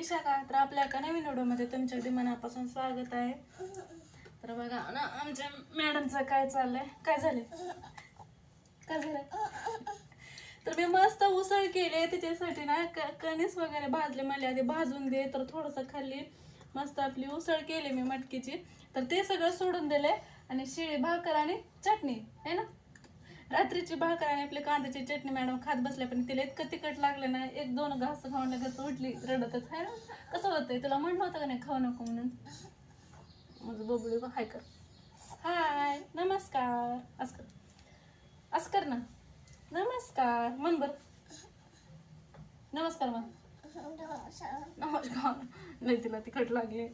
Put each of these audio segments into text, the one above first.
विशाखा. तर आपल्या एका नवीन व्हिडिओमध्ये तुमच्या अगदी मनापासून स्वागत आहे. तर बघा ना आमच्या मॅडमचं काय चाललंय, काय झालंय, काय झालंय. तर मी मस्त उसळ केली तिच्यासाठी ना, कणीस वगैरे भाजले, मला आधी भाजून दे. तर थोडंसं खाल्ली, मस्त आपली उसळ केली मी मटकीची. तर ते सगळं सोडून दिले आणि शिळी भाकर आणि चटणी आहे ना. रात्रीची भाकर आणि आपली कांद्याची चटणी मॅडम खात बसल्या, पण तिला इतकं तिखट लागलं ना, एक दोन घास खाऊन लगेच उठली रडतच. आहे ना, कसं होतंय, तुला म्हणलं होतं का नाही खाऊ नको म्हणून. माझं बबडू हाय कर, हाय नमस्कार, असं कर ना, नमस्कार म्हण बर, नमस्कार म्हण. नमस्कार. नाही तिला तिखट लागले,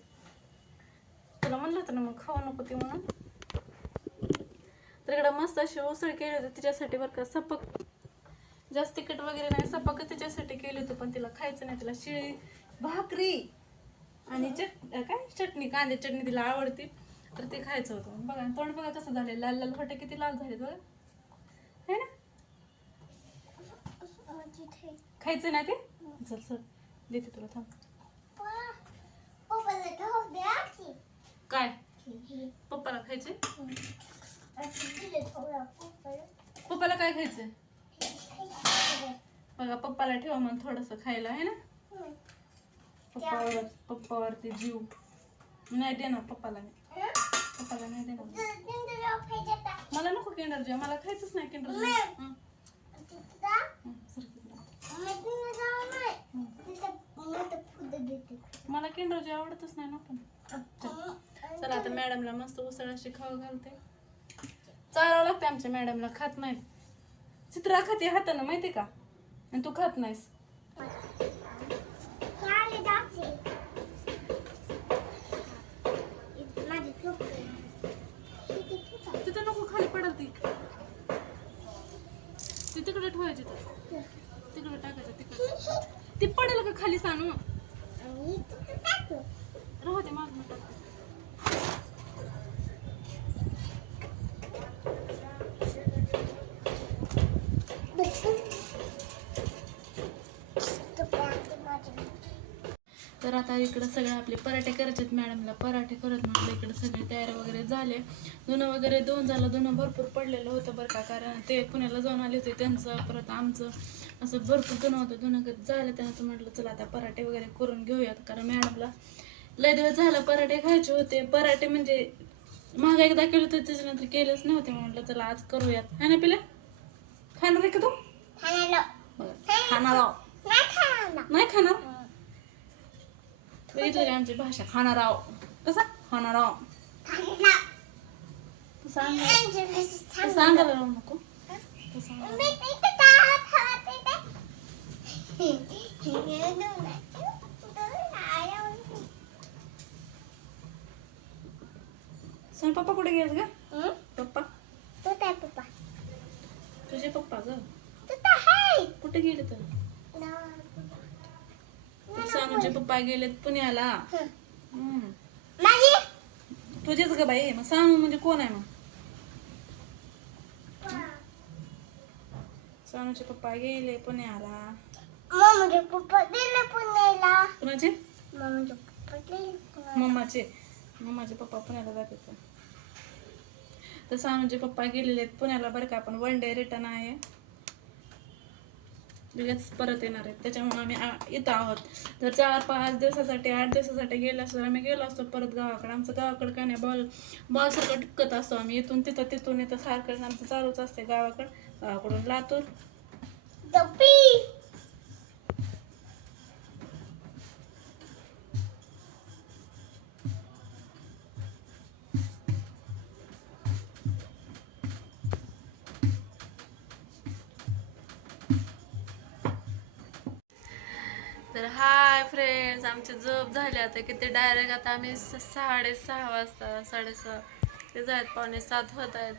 तुला म्हणलं होतं ना मग खाऊ नको ती म्हणून. तर इकडं मस्त अशी उसळ केली होती तिच्यासाठी बरं का. सपक, जास्त तिखट वगैरे नाही, सपक तिच्यासाठी केली होती, पण तिला खायचं नाही. तिला शिळी भाकरी आणि काय चटणी, कांदे चटणी तिला आवडते, तर ते खायचं होतं. बघा तोंड बघा कसं झाले, लाल लाल होते, किती लाल झाले बघा, है ना. खायचं नाही ते, चल चल देते तुला, थांब. काय पप्पाला खायचंय, पप्पाला काय खायचंय बघा. पप्पाला ठेवा मग थोडस खायला, आहे ना. पप्पावरती जीव नाही देणार पप्पाला, पप्पाला नाही देणार. मला नको किंडर जॉय, मला खायचंच नाही किंडर जॉय. मला किंडर जॉय आवडतच नाही ना. पण चला आता मॅडमला मस्त उसळ अशी खाऊ घालते. चालावं लागते आमच्या मॅडमला, खात नाहीत. चित्रा खाते हातानं माहिती का, आणि तू खात नाहीस. तिथं नको, खाली पडल ती, तिकडे ठेवायची, तिकडे टाकायचं, तिकडे ती पडेल का खाली सांगू. राहू दे मागून टाकते. तर आता इकडं सगळे आपले पराठे करायचेत मॅडमला. पराठे करत म्हटलं, इकडे सगळे तयारी वगैरे झाले. धुणं वगैरे धुवून झालं, धुणं भरपूर पडलेलं होतं बरं का, कारण ते पुण्याला जाऊन आले होते त्यांचं, परत आमचं असं भरपूर धुणं होतं. धुणं झालं त्यानंतर म्हटलं चला आता पराठे वगैरे करून घेऊयात, कारण मॅडमला लय दिवस झालं पराठे खायचे होते. पराठे म्हणजे महाग एकदा केलं होतं, त्याच्यानंतर केलेच नव्हते. म्हटलं चला आज करूयात, है ना. पिल्या खाणार आहे का तू, खाणार नाही खाणार, बघितलं का आमची भाषा, खाणार आहो. कसा खाणार आहो, सांगायला राहू नको. सांग पप्पा कुठे गेले ग, पप्पा तुझे पप्पा ग कुठे गेले. तर सानूचे पप्पा गेलेत पुण्याला. तुझेच ग बाई, मग सानू म्हणजे कोण आहे मग. सानूचे पप्पा गेले पुण्याला. मम्माचे पप्पा गेले पुण्याला. कुणाचे, मम्माचे पप्पा पुण्याला जातात. तर सानूचे पप्पा गेलेले आहेत पुण्याला बरं का. आपण वन डे रिटर्न आहे, लगेच परत येणार आहेत, त्याच्यामुळे आम्ही येत आहोत. तर 4-5 दिवसासाठी 8 दिवसासाठी गेलो असतो आम्ही, गेलो असतो परत गावाकडे. आमचं गावाकडे काय नाही, बॉल सारखं टिकत असतो आम्ही. इथून तिथं सारखं आमचं चालूच असते गावाकडं. गावाकडून लातूर. तर हाय फ्रेंड्स, आमची झोप झाली आता किती डायरेक्ट. आता आम्ही 6:30 वाजता, 6:30 ते जायत 6:45 होत आहेत.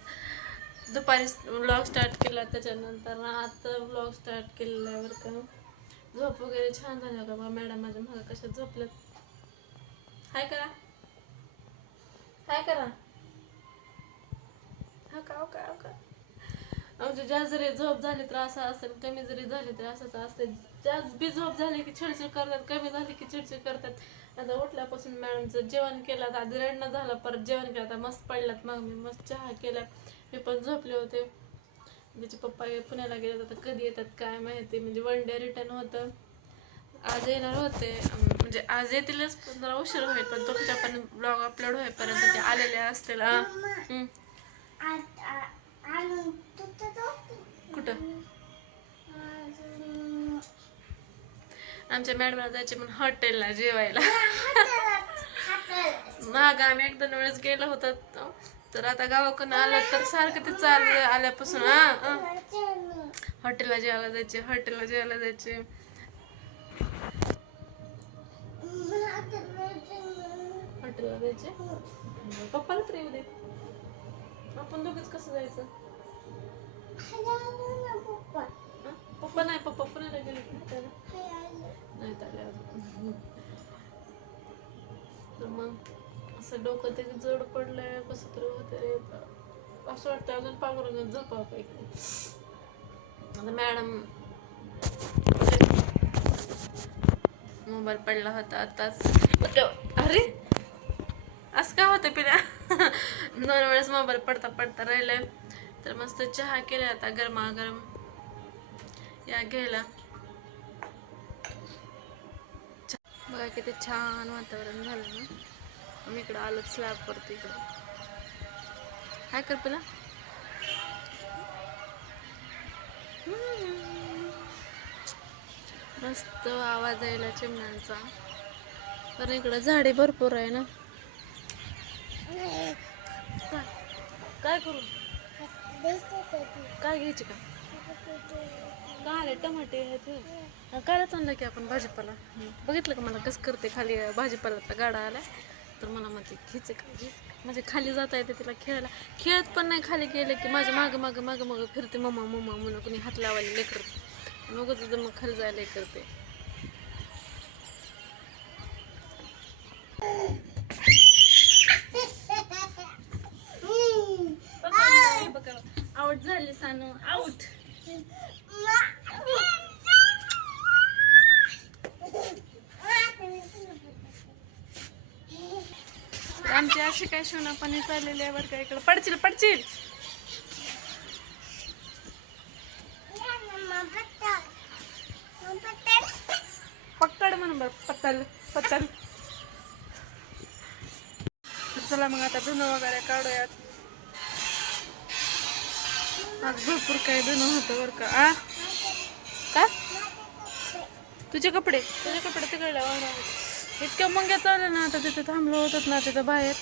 दुपारी व्लॉग स्टार्ट केला, त्याच्यानंतर आता व्लॉग स्टार्ट केलेला आहे बरं का. झोप वगैरे छान झाली का बा. मॅडम माझ्या मागं कशा झोपल्यात. हाय करा, हाय करा, हा का का का. आमची ज्या जरी झोप झाली तर असं असेल, कमी जरी झाली तर असंच असते. त्याच बी झोप झाली की चिडचिड करतात, कमी झाली की चिडचिड करतात. आता उठल्यापासून मॅडमचं जेवण केलं, आधी रडणं झालं, परत जेवण केलं, आता मस्त पडल्यात. मग मी मस्त चहा केला, मी पण झोपले होते. त्याचे पप्पा पुण्याला गेले, आता कधी येतात काय माहिती. म्हणजे वन डे रिटर्न होतं, आज येणार होते. म्हणजे आज येतीलच पण जरा उशीर होईल, पण तुमच्या पण ब्लॉग अपलोड होईपर्यंत ते आलेले असतील. कुठं आमच्या मॅडमला जायचे म्हणून हॉटेलला जेवायला. माग आम्ही एक दोन वेळेस गेलो होतो, तर आता गावाकडून आलं तर सारखं ते चालू आल्यापासून हॉटेलला जेवायला जायचे, हॉटेलला जेवायला जायचे. हॉटेलला जायचे. पप्पाला तर येऊ दे, आपण दोघेच कसं जायचं. पप्पा नाही, पप्पा पुण्याला गेले नाही आले. तर मग असं डोकं ते जड पडलंय, कसं तरी होतंय. असं वाटतं अजून पांघरून झोपावं पैकी. आता मॅडम मोबाईल पडला होता आताच. अरे असं काय होतं पिल्या. 2 वेळेस मोबाईल पडता पडता राहिलाय. तर मस्त चहा केला आता गरमागरम, या घ्यायला. बघा किती छान वातावरण झालं ना. आम्ही इकडं आलो स्लॅब वरती. इकडं काय कर पिला. मस्त आवाज यायला चिमण्यांचा. पण इकडं झाडे भरपूर आहे ना. काय करू, काय घ्यायचे का, काय टमाटे ह्याचे काय चाललंय की आपण भाजीपाला. बघितलं का मला कसं करते, खाली भाजीपाल्याचा गाडा आलाय तर मला म्हणते घ्यायचं का घ्यायचं का. म्हणजे खाली जाता येते तिला खेळायला, खेळत पण नाही. खाली गेलं की माझ्या मागं मागं मागं मागं फिरते, मम्मा मम्मा म्हणून. कोणी हात लावायला लेकर मगच मग खाली जायला करते. आउट झाली सानू, आउट. आमची अशी काय शिवणापाणी चाललेली आहे बरं का. इकडं पडशील पडशील. पक्कड म्हणून बघ, पत्तल पत्तल. चला मग आता धुणं वगैरे काढूयात. आज भरपूर काही धुणं होतं बरं का. का तुझे कपडे तिकडे इतक्या मुंग्या चालल्या ना. आता तिथे थांबलो होतात ना, तिथं बाहेर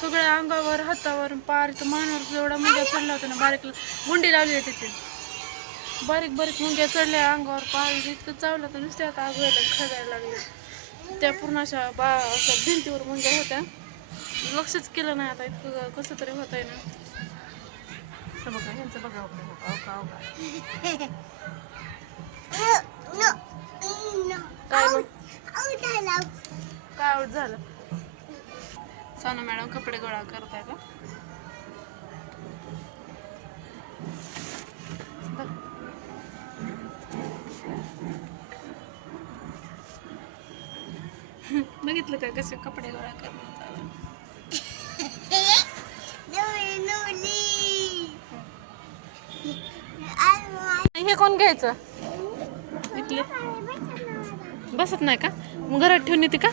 सगळ्या अंगावर हातावर पार इथं मानावर एवढा मुंग्या चढल्या होत्या ना. बारीक गुंडी लावली आहे तिथे, बारीक बारीक मुंग्या चढल्या अंगावर पार. इतकं चावलं तर नुसते आता आग व्हायला खजायला लागले. त्या पूर्ण अशा अशा भिंतीवर मुंग्या होत्या, लक्षच केलं नाही. आता इतकं कसं तरी होत आहे ना. बघा ह्यांचं बघा अवका काय काय आउट झालं. सोना मॅडम कपडे गोळा करताय का. बघितलं का कसे कपडे गोळा करण्यात आलं. हे कोण घ्यायचं इथले बसत नाही का, मग घरात ठेवून येते का.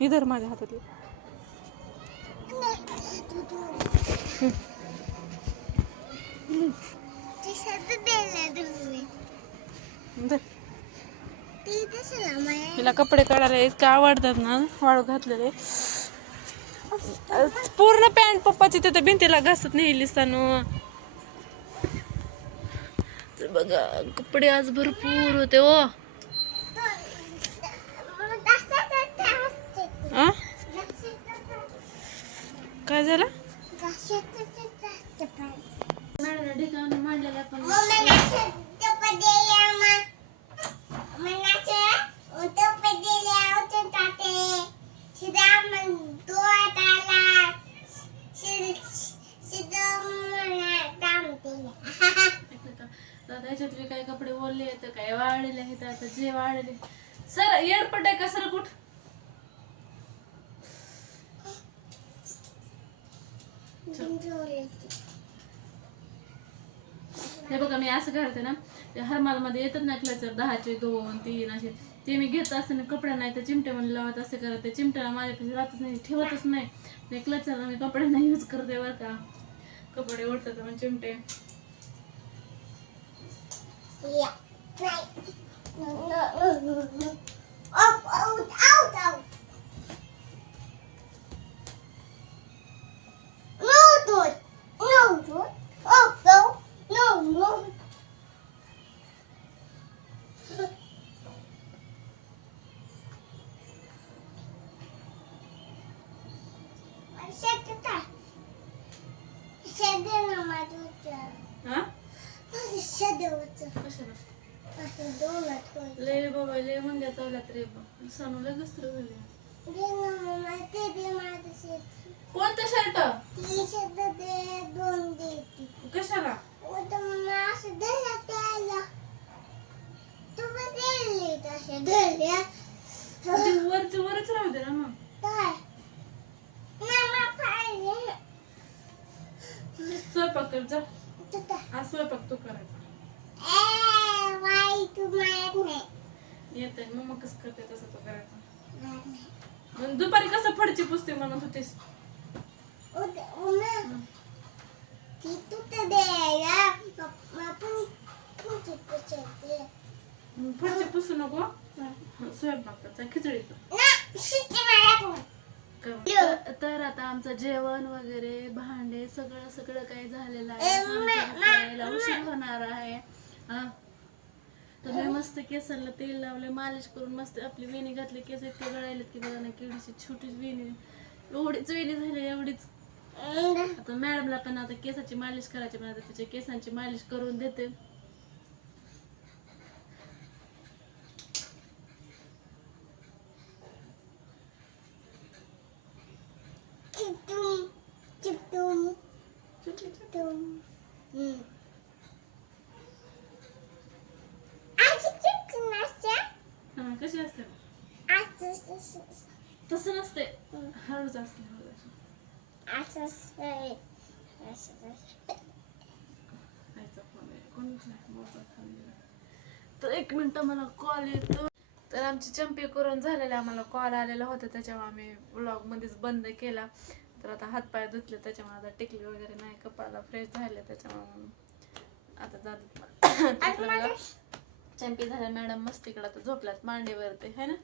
इधर माझ्या हातातली तिला कपडे काढायला इतके आवडतात ना, वाळू घातलेले. पूर्ण पॅन्ट पप्पाची तिथे भिंतीला घासत नाही लिसानू. तर बघा कपडे आज भरपूर होते ओ. काय झालं. ठिकाणी मांडलेला पण ह्याच्यातले काय कपडे ओरले तर काय वाळलेले आहेत. आता जे वाळलेले सर येडपट आहे का सर कुठ हे बघा मी असं करते ना ते हरमाल मध्ये येतात ना क्लचर 10चे 2 3 असे ते मी घेत असते कपडे नाही तर चिमटे म्हणून लावत असते करत ते चिमट्याला माझ्यापाशी राहतच नाही ठेवतच नाही ते क्लचर मी कपडे नाही यूज करते बरं का कपडे ओढतात मग चिमटे लय बाबा लय मुंग्या चावल्यात रे सांगू लगेच तर कोणतं शर्ट कशाला वरच वरच राहू दे ना मग स्वयंपाक कर जा आज स्वयंपाक तू करायचा येत मग मग कसं करते तसं तो करायचा दुपारी कसं फडची पुसते म्हणत होतीस फडची पुसू नको स्वयंपाकाचा खिचडी तर आता आमचं जेवण वगैरे भांडे सगळं सगळं काही झालेलं आहे उशीर होणार आहे तर मी मस्त केसाला तेल लावले मालिश करून मस्त आपली वेणी घातली केस इतके गळायलेत की बघा ना केवढीशी छोटीच वेणी एवढीच वेणी झाली एवढीच आता मॅडमला पण आता केसाची मालिश करायची पण आता तिच्या केसांची मालिश करून देते कशी असते तसं नसते हळूच असते तर 1 मिनिट मला कॉल येतो तर आमची चंपी करून झालेला आम्हाला कॉल आलेला होता त्याच्यामुळे आम्ही व्लॉग मध्येच बंद केला तर आता हातपाय धुतले त्याच्यामुळे आता टिकली वगैरे नाही कपाळाला फ्रेश झाले त्याच्यामुळे आता जात चंपी झाल्या मॅडम मस्त इकडं आता झोपल्यात मांडीवरती है ना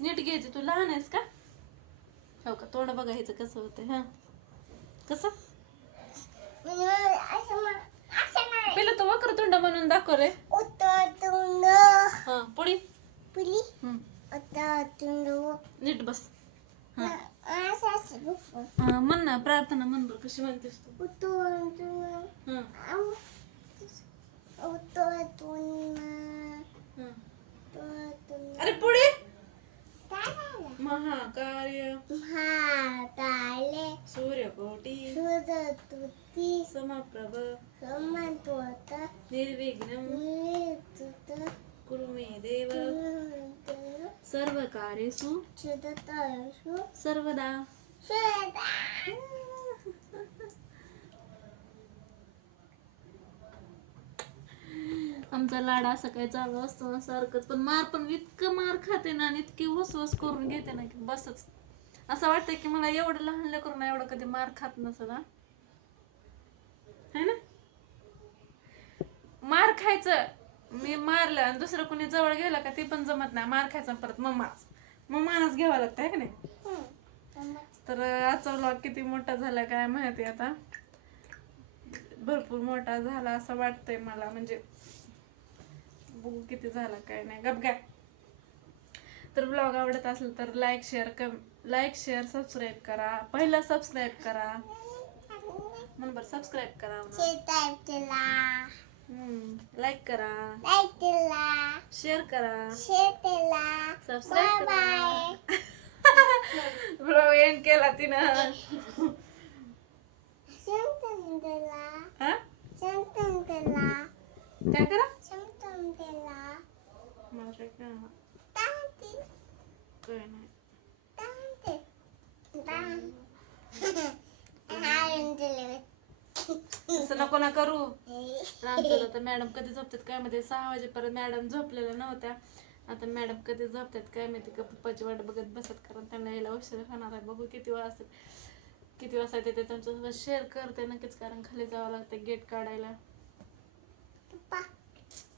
नीट घ्यायची तू लहान आहेस का हो का तोंड बघायचं कसं होतं हा कसं पहिलं तू वक्रतुंड म्हणून दाखव रे हा पुढी नीट बस हा म्हण ना प्रार्थना म्हण बरं कशी म्हणतेस तू अरे पुढे महाकार्य सूर्यकोटी समप्रभ निर्विघ्नं कुरु मे देव सर्वकार्येषु सर्वदा आमचा लाडा असं काही चालू असतो ना सारखंच पण मार पण इतकं मार खाते ना आणि इतकी वसवस करून घेते ना की बसच असं वाटतंय की मला एवढं लहान लेकरून एवढं कधी मार खात नसलं है ना मार खायचं मी मारलं आणि दुसरं कोणी जवळ गेलं का ते पण जमत नाही मार खायचा परत मम्मानच घ्यावं लागतं आहे का नाही तर आजचा व्लॉग किती मोठा झाला काय माहिती आता भरपूर मोठा झाला असं वाटतंय मला म्हणजे बघू किती झाला काय नाही गप काय तर ब्लॉग आवडत असेल तर लाईक शेअर सबस्क्राईब करा पहिला सबस्क्राईब करा नंबर सबस्क्राईब करा लाईक करा शेअर करा सबस्क्राईब करा ब्लॉग एंड केला तिनं काय करा मला काय कळलं. काय नाही असं नको ना करू. आमचं तर मॅडम कधी झोपतात काय माहिती. 6 वाजेपर्यंत मॅडम झोपलेल्या नव्हत्या. आता मॅडम कधी झोपतात काय माहिती का पप्पाची वाट बघत बसत. कारण त्यांना यायला उशीर होणार आहे. बघू किती वाजता येते ते तुमच्यासोबत शेअर करते नक्कीच. कारण खाली जावं लागतं गेट काढायला.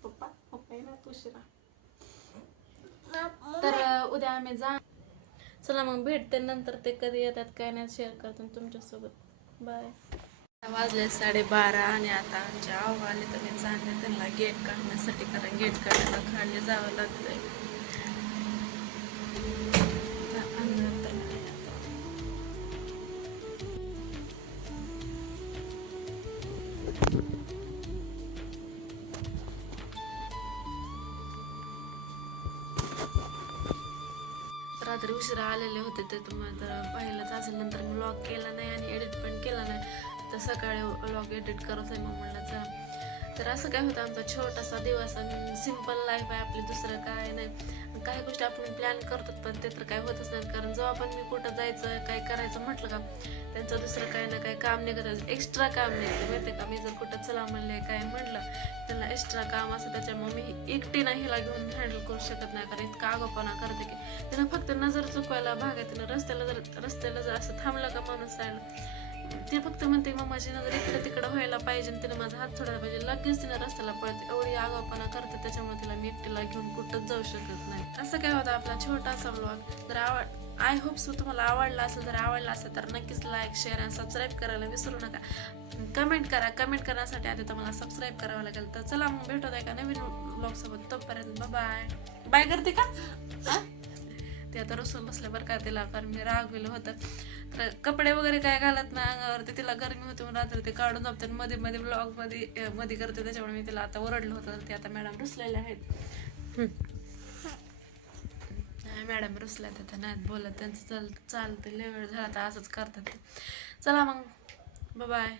पप्पा येणार उशिरा. तर उद्या आम्ही जा. चला मग भेटते नंतर. ते कधी येतात काय नाही शेअर करतो तुमच्यासोबत. बाय. वाजले 12:30 आणि आता आमच्या आव्हाने तर मी चालले त्यांना गेट काढण्यासाठी. कारण गेट काढायला खाली जावं लागतंय. रात्री उशिरा आलेले होते ते तुम्हाला पाहिलंच असेल. नंतर मी व्लॉग केला नाही आणि एडिट पण केला नाही. तर सकाळी व्लॉग एडिट करत आहे मग म्हणलं चला. तर असं काय होतं आमचा छोटासा दिवस आणि सिम्पल लाईफ आहे आपली. दुसरं काय नाही. काही गोष्टी आपण प्लॅन करतात पण ते तर काय होतच नाही. कारण जेव्हा पण मी कुठं जायचं काय करायचं म्हटलं का त्यांचं दुसरं काय ना काय काम निघत. एक्स्ट्रा काम निघतं माहिती का. मी जर कुठं चला म्हणले काय म्हटलं त्यांना एक्स्ट्रा काम असं. त्याच्यामुळे मी एकटी नाही ह्याला घेऊन हँडल करू शकत नाही. कारण इतका आगाऊपणा करते की त्यांना फक्त नजर चुकवायला भाग आहे. त्यानं रस्त्याला जर असं थांबलं का माणूस जायला ते फक्त म्हणते मम्माची नजर इकडे तिकडे व्हायला पाहिजे आणि तिने माझा हात सोडायला पाहिजे. लगेच तिने रस्त्याला पळते. एवढी आगाऊपणा करते. त्याच्यामुळे तिला मी एकटीला घेऊन कुठंच जाऊ शकत नाही. असं काय होतं आपला छोटासा व्लॉग. जर आय होप सो तुम्हाला आवडला असेल. जर आवडला असेल तर नक्कीच लाईक शेअर आणि सबस्क्राईब करायला विसरू नका. कमेंट करण्यासाठी आधी तुम्हाला सबस्क्राईब करावं लागेल. तर चला मग भेटत आहे का नवीन व्लॉग सोबत. तोपर्यंत बाय करते का ते आता रसून बसल्या बरं का तिला. कारण मी रागवलं होतं. तर कपडे वगैरे काय घालत नाही अंगावरती. तिला गरमी होती म्हणून रात्री ते काढून झोपते. मध्ये ब्लॉग मध्ये करते. त्याच्यामुळे मी तिला आता ओरडलं होतं. तर ते आता मॅडम रुसलेल्या आहेत. मॅडम रुसल्यात आता नाहीत बोलत. त्यांचं चालतं लय वेळ झाला तर असंच करतात. चला मग बाय.